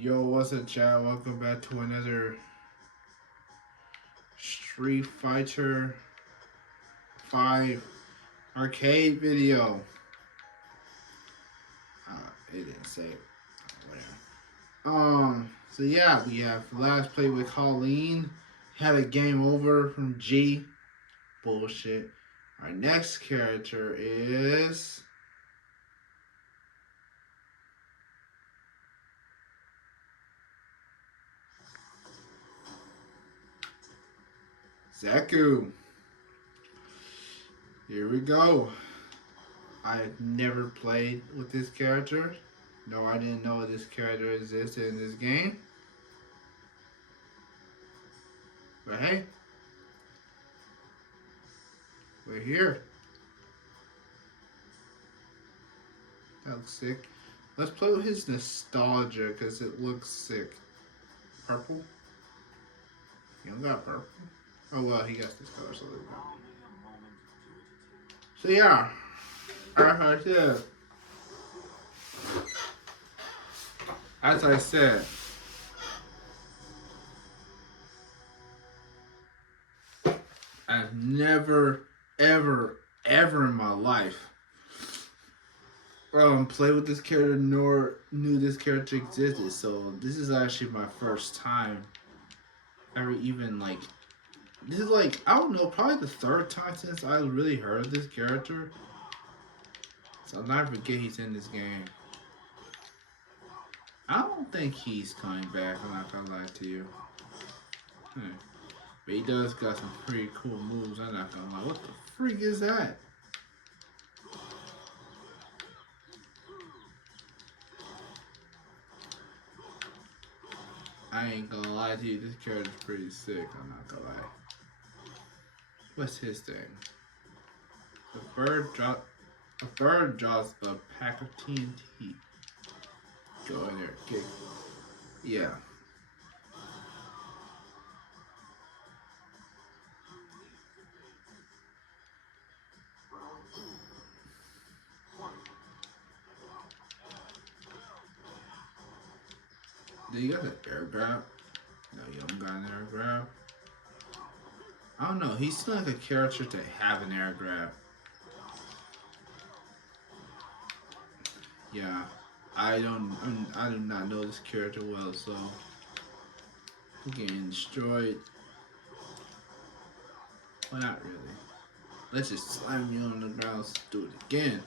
Yo, what's up, chat? Welcome back to another Street Fighter 5 arcade video. It didn't say it. Whatever. So yeah, we have last played with Colleen. Had a game over from G. Bullshit. Our next character is Zeku. Here we go. I've never played with this character. No, I didn't know this character existed in this game. But hey, we're here. That looks sick. Let's play with his nostalgia because it looks sick. Purple? You don't got purple. Oh well, he got this color, so there we go. So yeah, as I said, I've never, ever in my life played with this character nor knew this character existed. So this is actually my first time ever even like. This is like, I don't know, probably the third time since I really heard of this character. So I'll never forget he's in this game. I don't think he's coming back, I'm not gonna lie to you. But he does got some pretty cool moves, I'm not gonna lie. What the freak is that? I ain't gonna lie to you, this character's pretty sick, I'm not gonna lie. What's his thing? A bird drops a pack of TNT. Go in there, kick. Yeah. Do you got an air grab? No, you don't got an air grab. I don't know. He's still like a character to have an air grab. Yeah, I do not know this character well, so I'm getting destroyed. Well, not really. Let's just slam you on the ground. Let's do it again.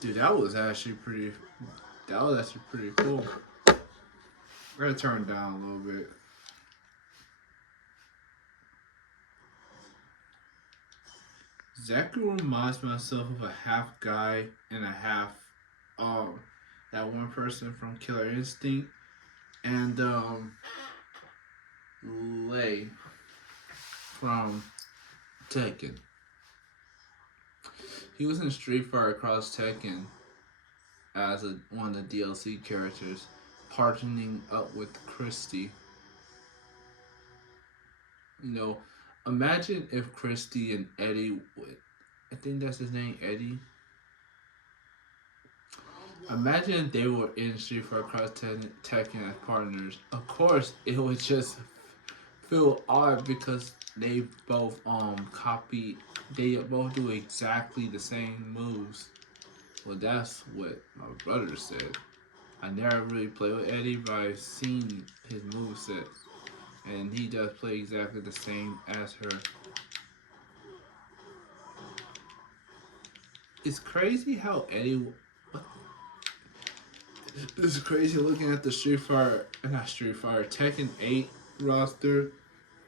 Dude, that was actually pretty cool. We're gonna turn it down a little bit. Zeku reminds myself of a half guy and a half that one person from Killer Instinct and Lei from Tekken. He was in Street Fighter Cross Tekken as one of the DLC characters, partnering up with Christy. You know, imagine if Christy and Eddie would, I think that's his name, Eddie. Imagine if they were in Street Fighter Cross Tekken as partners. Of course, it would just feel odd because they both they both do exactly the same moves. Well, that's what my brother said. I never really played with Eddie, but I've seen his moveset. And he does play exactly the same as her. It's crazy how Eddie... It's crazy looking at the Tekken 8 roster.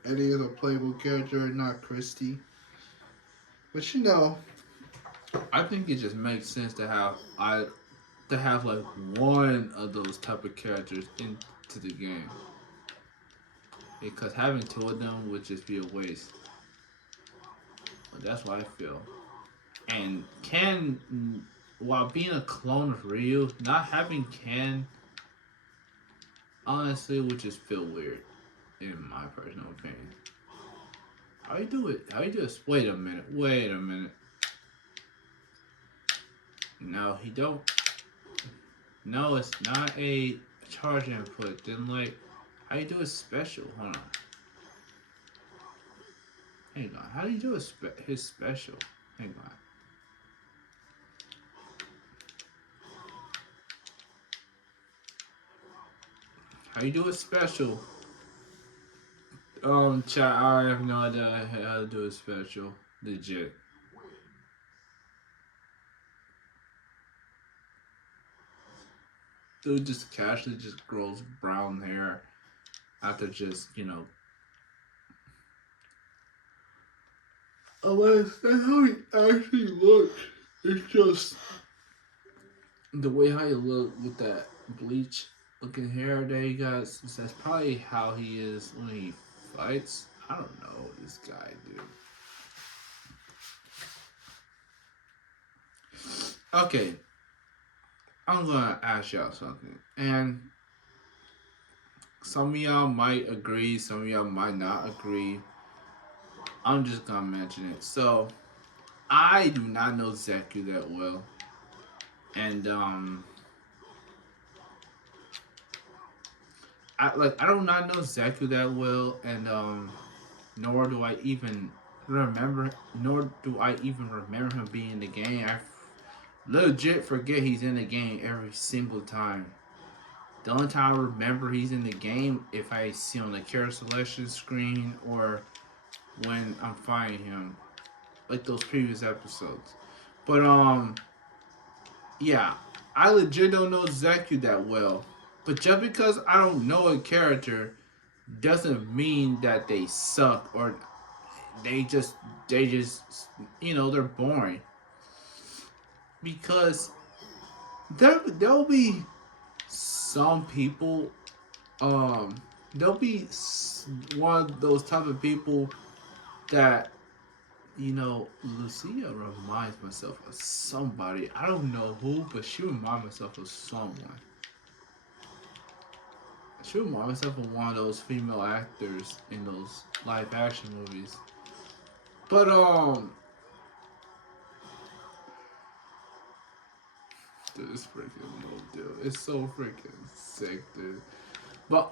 Eddie is a playable character and not Christy. But you know, I think it just makes sense to have like one of those type of characters into the game. Because having two of them would just be a waste. But that's what I feel. And while being a clone of Ryu, not having Ken, honestly, would just feel weird, in my personal opinion. How you do it? How you do this? Wait a minute. No, he don't. No, it's not a charge input, then like how you do a special? Hold on, hang on. How do you do his special? Hang on. How you do a special? Chat. I have no idea how to do a special. Legit. Dude just casually just grows brown hair after just unless that's how he actually looks. It's just the way how you look with that bleach looking hair that he got. That's probably how he is when he fights. I don't know this guy, dude. Okay, I'm gonna ask y'all something, and some of y'all might agree, some of y'all might not agree. I'm just gonna mention it. So I do not know Zeku that well, and I do not know Zeku that well, and nor do I even remember, nor do I even remember him being in the game. I legit forget he's in the game every single time. The only time I remember he's in the game if I see on the character selection screen or when I'm fighting him, like those previous episodes. But yeah, I legit don't know Zeku that well. But just because I don't know a character doesn't mean that they suck or they just they just they're boring. Because there'll be some people there'll be one of those type of people that Lucia reminds myself of somebody. I don't know who, but she reminds myself of someone. She reminds myself of one of those female actors in those live action movies. But dude, this freaking little dude. It's so freaking sick, dude. But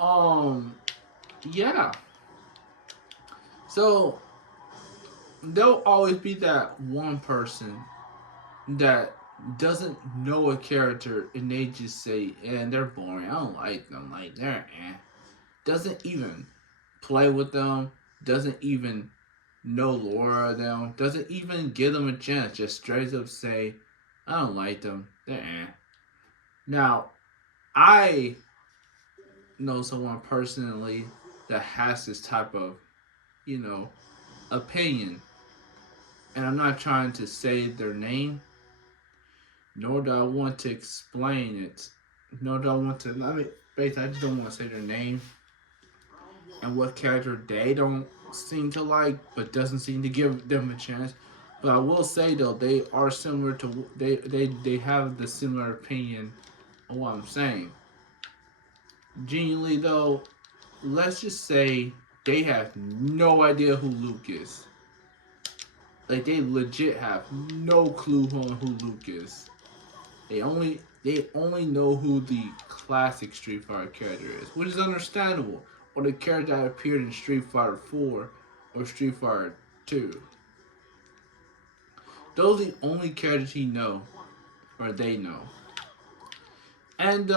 yeah. So there'll always be that one person that doesn't know a character and they just say, and they're boring. I don't like them. Like they're doesn't even play with them. Doesn't even know lore of them. Doesn't even give them a chance. Just straight up say, I don't like them. They're Now, I know someone personally that has this type of, you know, opinion. And I'm not trying to say their name, nor do I want to explain it. Nor do I want to, basically, I just don't want to say their name and what character they don't seem to like, but doesn't seem to give them a chance. But I will say though, they are similar to they have the similar opinion on what I'm saying. Genuinely though, let's just say they have no idea who Luke is. Like they legit have no clue on who Luke is. They only know who the classic Street Fighter character is, which is understandable. Or the character that appeared in Street Fighter 4 or Street Fighter 2. Those are the only characters he know or they know. And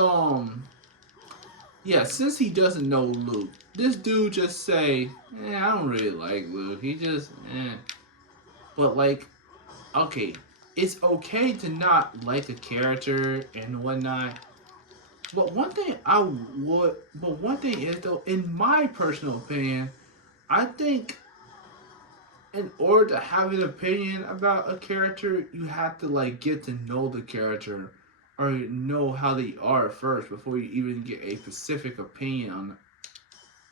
yeah, since he doesn't know Luke, this dude just say, I don't really like Luke. He just But like, okay, it's okay to not like a character and whatnot. But one thing is though, in my personal opinion, I think in order to have an opinion about a character, you have to like get to know the character or know how they are first before you even get a specific opinion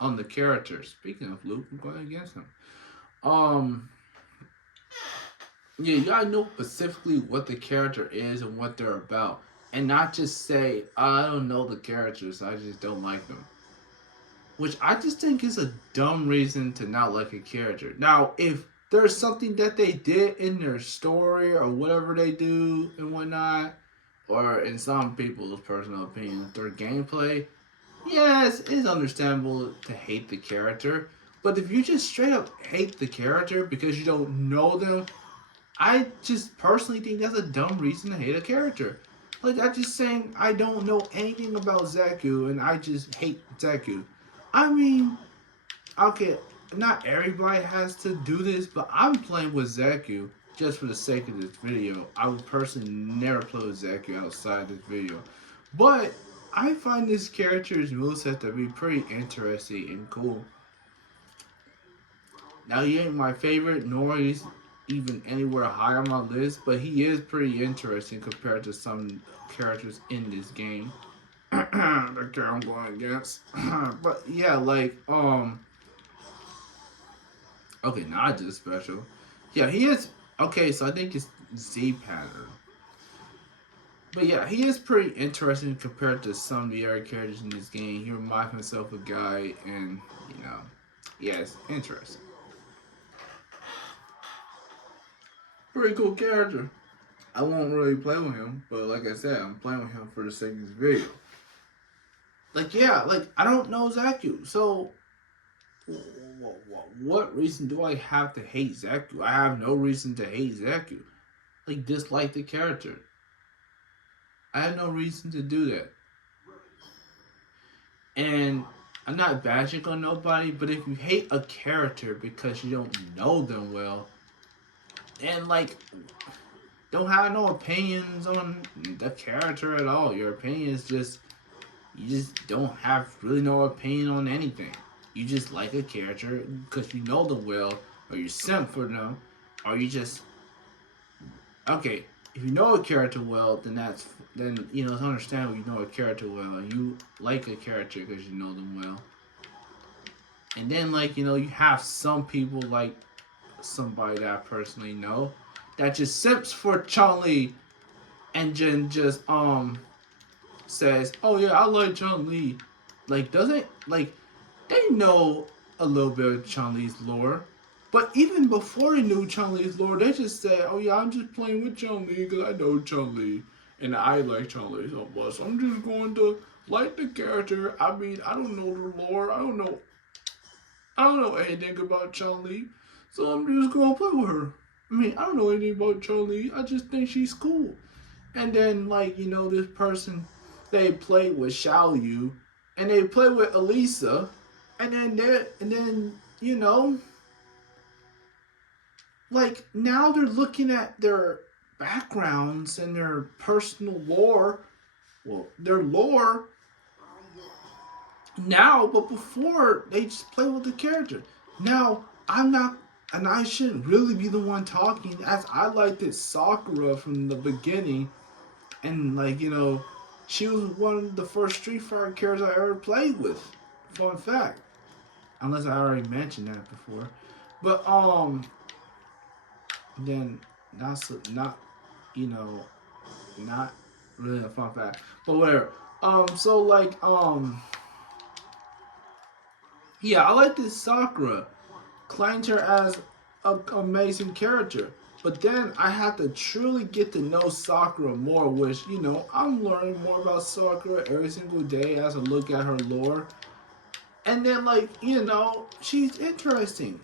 on the character. Speaking of Luke, I'm going against him. Um, yeah, you gotta know specifically what the character is and what they're about, and not just say I don't know the characters, I just don't like them. Which I just think is a dumb reason to not like a character. Now, if there's something that they did in their story or whatever they do and whatnot, or in some people's personal opinion, their gameplay, yes, it's understandable to hate the character. But if you just straight up hate the character because you don't know them, I just personally think that's a dumb reason to hate a character. Like, I'm just saying I don't know anything about Zeku and I just hate Zeku. I mean, okay, not everybody has to do this, but I'm playing with Zeku just for the sake of this video. I would personally never play with Zeku outside this video. But I find this character's moveset to be pretty interesting and cool. Now, he ain't my favorite, nor he's even anywhere high on my list, but he is pretty interesting compared to some characters in this game. The character I'm going against. But yeah, like, okay, not just special. Yeah, he is. Okay, so I think it's Z pattern. But yeah, he is pretty interesting compared to some of the other characters in this game. He reminds himself of a guy, and you know, yeah, it's interesting. Pretty cool character. I won't really play with him, but like I said, I'm playing with him for the sake of this video. Like, yeah, like I don't know Zeku, so what reason do I have to hate Zeku? I have no reason to hate Zeku. Like, dislike the character. I have no reason to do that. And I'm not bashing on nobody, but if you hate a character because you don't know them well, and like don't have no opinions on the character at all. Your opinion is just you just don't have really no opinion on anything. You just like a character because you know them well, or you simp for them, or you just okay. If you know a character well, then you know it's understandable. You know a character well, and you like a character because you know them well. And then like you have some people like somebody that I personally know that just simps for Chun-Li and then just says, "Oh yeah, I like Chun-Li." Like doesn't like they know a little bit of Chun-Li's lore. But even before they knew Chun-Li's lore, they just said, "Oh yeah, I'm just playing with Chun-Li because I know Chun-Li and I like Chun-Li so much. I'm just going to like the character. I mean, I don't know the lore. I don't know anything about Chun-Li, so I'm just gonna play with her. I mean, I don't know anything about Chun-Li. I just think she's cool." And then, like, this person, they played with Xiao Yu, and they played with Elisa, and then, like, now they're looking at their backgrounds and their personal lore, well, their lore now, but before they just play with the character. Now, I'm not, and I shouldn't really be the one talking, as I liked it Sakura from the beginning, and like she was one of the first Street Fighter characters I ever played with. Fun fact, unless I already mentioned that before, but then not you know not really a fun fact, but whatever. So like yeah, I like this Sakura. Claimed her as an amazing character. But then I had to truly get to know Sakura more, which, I'm learning more about Sakura every single day as I look at her lore. And then, like, she's interesting.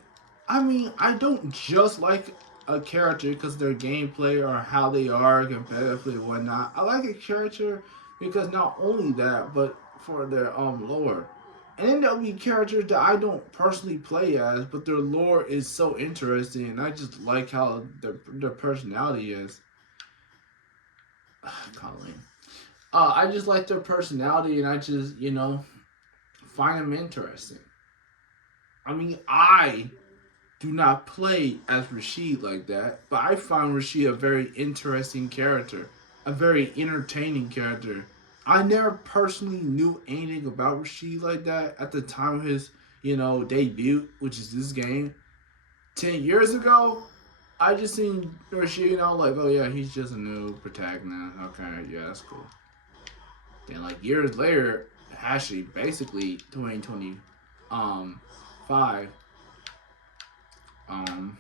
I mean, I don't just like a character because their gameplay or how they are competitively and whatnot. I like a character because not only that, but for their lore. And then there'll be characters that I don't personally play as, but their lore is so interesting, and I just like how their personality is. Colleen. I just like their personality, and I just find them interesting. I mean, I do not play as Rashid like that, but I find Rashid a very interesting character, a very entertaining character. I never personally knew anything about Rashid like that at the time of his, debut, which is this game. 10 years ago, I just seen Rashid, like, oh yeah, he's just a new protagonist. Okay, yeah, that's cool. Then like years later, actually basically 2020, 5, um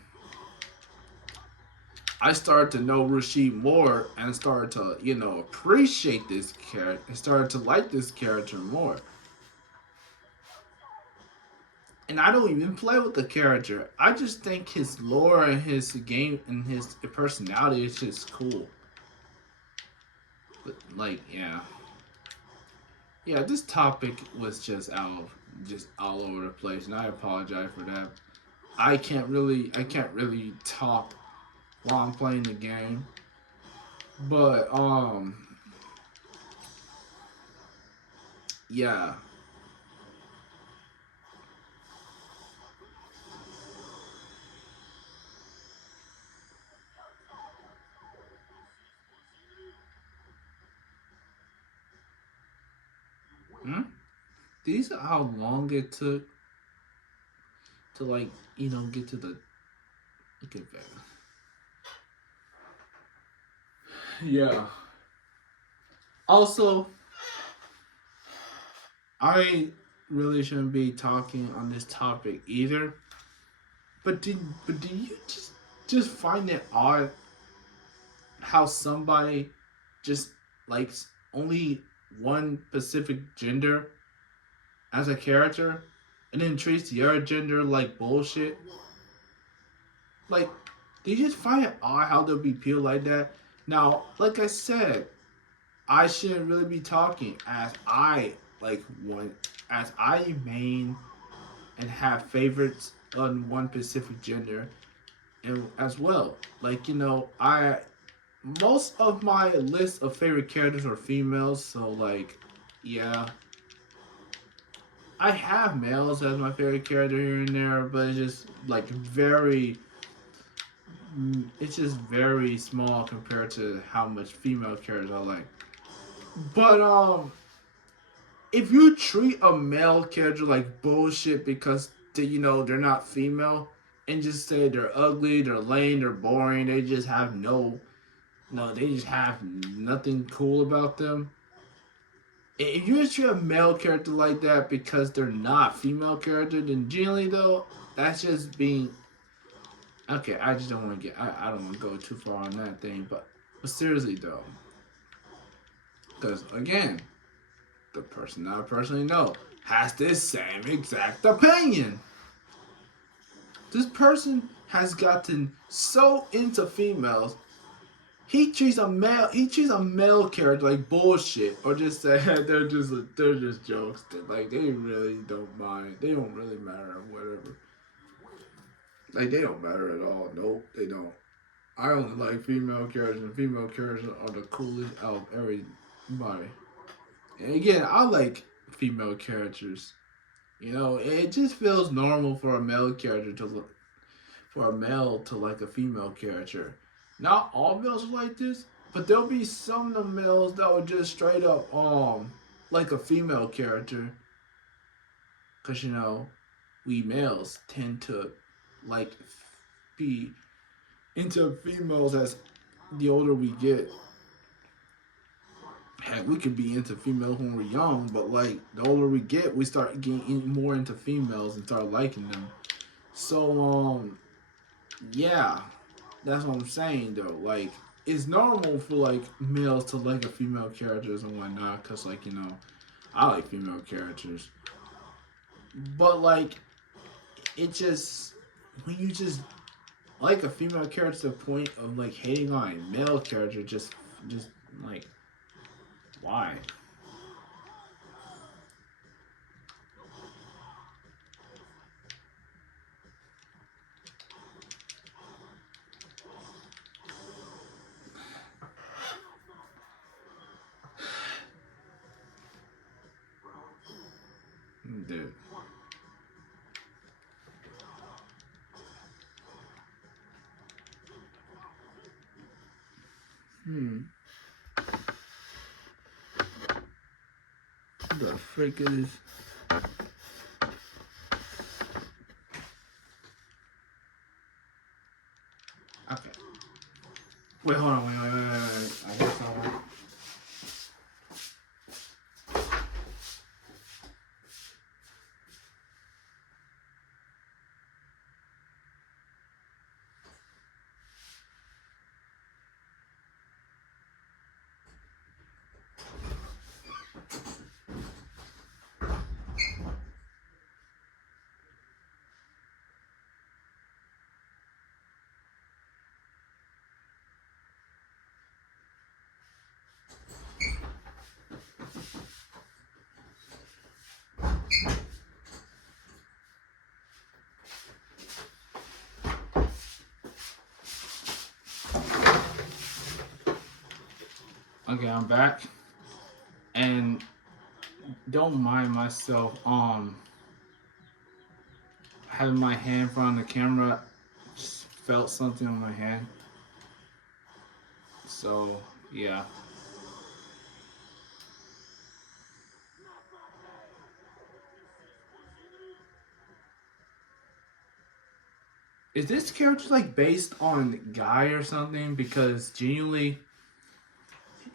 I started to know Rashid more and started to, appreciate this character and started to like this character more. And I don't even play with the character. I just think his lore and his game and his personality is just cool. But like, yeah, this topic was just all over the place, and I apologize for that. I can't really talk while I'm playing the game, but yeah. Hmm? These are how long it took to like get to the look at that. Yeah. Also, I really shouldn't be talking on this topic either. But do you just find it odd how somebody just likes only one specific gender as a character and then treats the other gender like bullshit? Like, do you just find it odd how there'll be people like that? Now, like I said, I shouldn't really be talking as I like one as I main and have favorites on one specific gender and as well. Like, I most of my list of favorite characters are females, so like yeah. I have males as my favorite character here and there, but it's just like it's just very small compared to how much female characters I like. But if you treat a male character like bullshit because they're not female and just say they're ugly, they're lame, they're boring, they just have no, they just have nothing cool about them. If you just treat a male character like that because they're not female character, then generally though, that's just being okay. I just don't want to I don't want to go too far on that thing, but seriously though, because again, the person I personally know has this same exact opinion. This person has gotten so into females. He treats a male character like bullshit, or just say they're just jokes. Like they really don't mind. They don't really matter or whatever. Like they don't matter at all. Nope, they don't. I only like female characters, and female characters are the coolest out of everybody. And again, I like female characters. It just feels normal for a male character to look for a male to like a female character. Not all males are like this, but there'll be some of the males that would just straight up like a female character. Cause we males tend to like be into females as the older we get. Heck, we could be into females when we're young, but like the older we get, we start getting more into females and start liking them. So yeah, that's what I'm saying though. Like it's normal for like males to like a female characters and whatnot, cause like I like female characters, but like it just when you just like a female character to the point of like hating on a male character, just like why? Dude. Hmm. The frick is? Okay. Wait, hold on. Wait. I hear someone. Okay, I'm back, and don't mind myself. Having my hand in front of the camera, just felt something on my hand. So yeah, is this character like based on Guy or something? Because genuinely,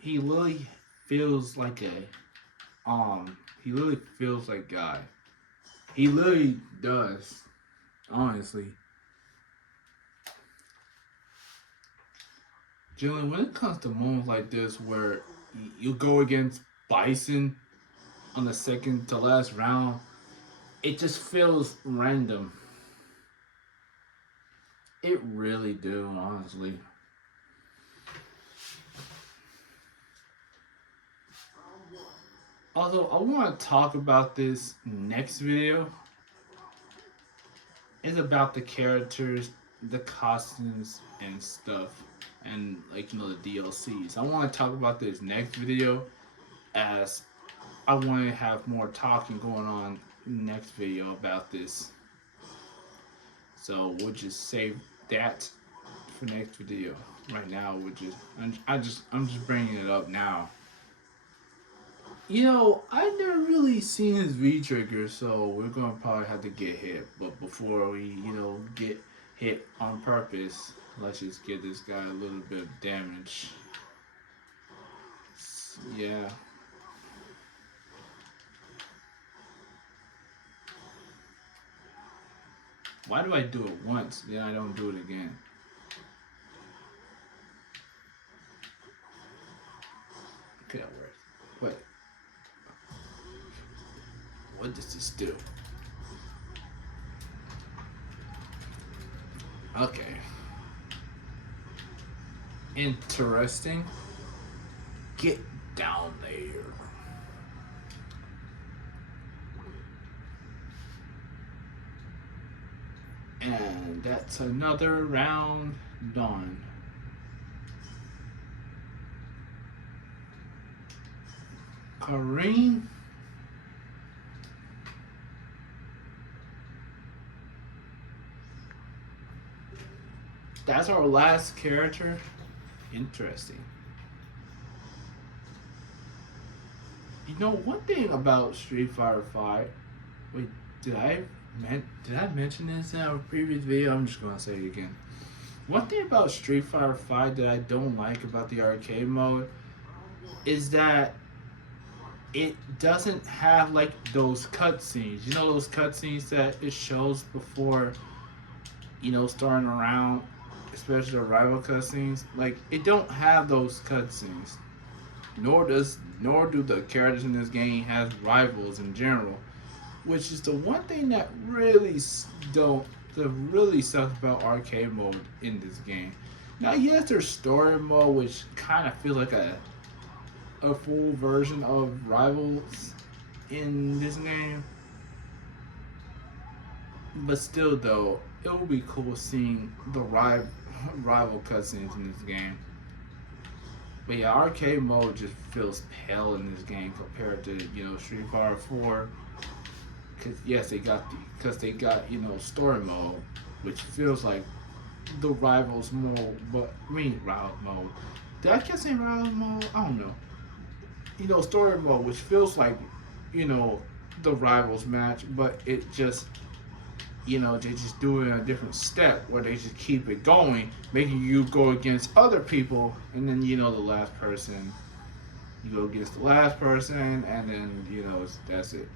he really feels like he really feels like Guy. He literally does. Honestly, Julian, when it comes to moments like this where you go against Bison on the second to last round, it just feels random. It really do, honestly. Although I want to talk about this next video, it's about the characters, the costumes, and stuff, and like the DLCs. I want to talk about this next video as I want to have more talking going on next video about this. So we'll just save that for next video. Right now, we're just I'm just bringing it up now. I never really seen his V trigger, so we're gonna probably have to get hit. But before we, get hit on purpose, let's just give this guy a little bit of damage. Yeah. Why do I do it once, then I don't do it again? Okay, that works. Wait, what does this do? Okay. Interesting. Get down there. And that's another round done. Kareem. That's our last character. Interesting. One thing about Street Fighter Five. Wait, did I mention this in our previous video? I'm just gonna say it again. One thing about Street Fighter Five that I don't like about the arcade mode is that it doesn't have like those cutscenes. Those cutscenes that it shows before, starting around, especially the rival cutscenes. Like it don't have those cutscenes. Nor do the characters in this game have rivals in general, which is the one thing that don't that really sucks about arcade mode in this game. Now, yes, there's story mode, which kind of feels like a full version of rivals in this game, but still, though, it would be cool seeing the rival cutscenes in this game. But yeah, arcade mode just feels pale in this game compared to Street Fighter 4. Cause yes, they got story mode, which feels like the rivals mode. But I mean rival mode. Did I keep saying rival mode? I don't know. Story mode, which feels like the rivals match, but it just they just do it in a different step where they just keep it going, making you go against other people, and then the last person, you go against the last person, and then that's it.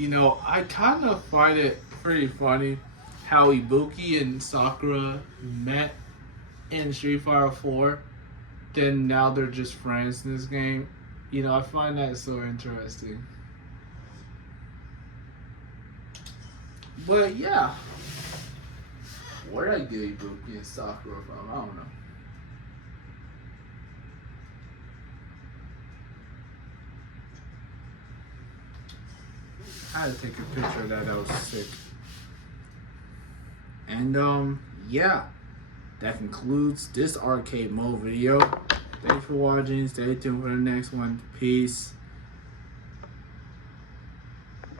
I kind of find it pretty funny how Ibuki and Sakura met in Street Fighter 4. Then now they're just friends in this game. I find that so interesting. But yeah, where did I get Ibuki and Sakura from? I don't know. I had to take a picture of that. That was sick. And yeah. that concludes this arcade mode video. Thanks for watching. Stay tuned for the next one. Peace.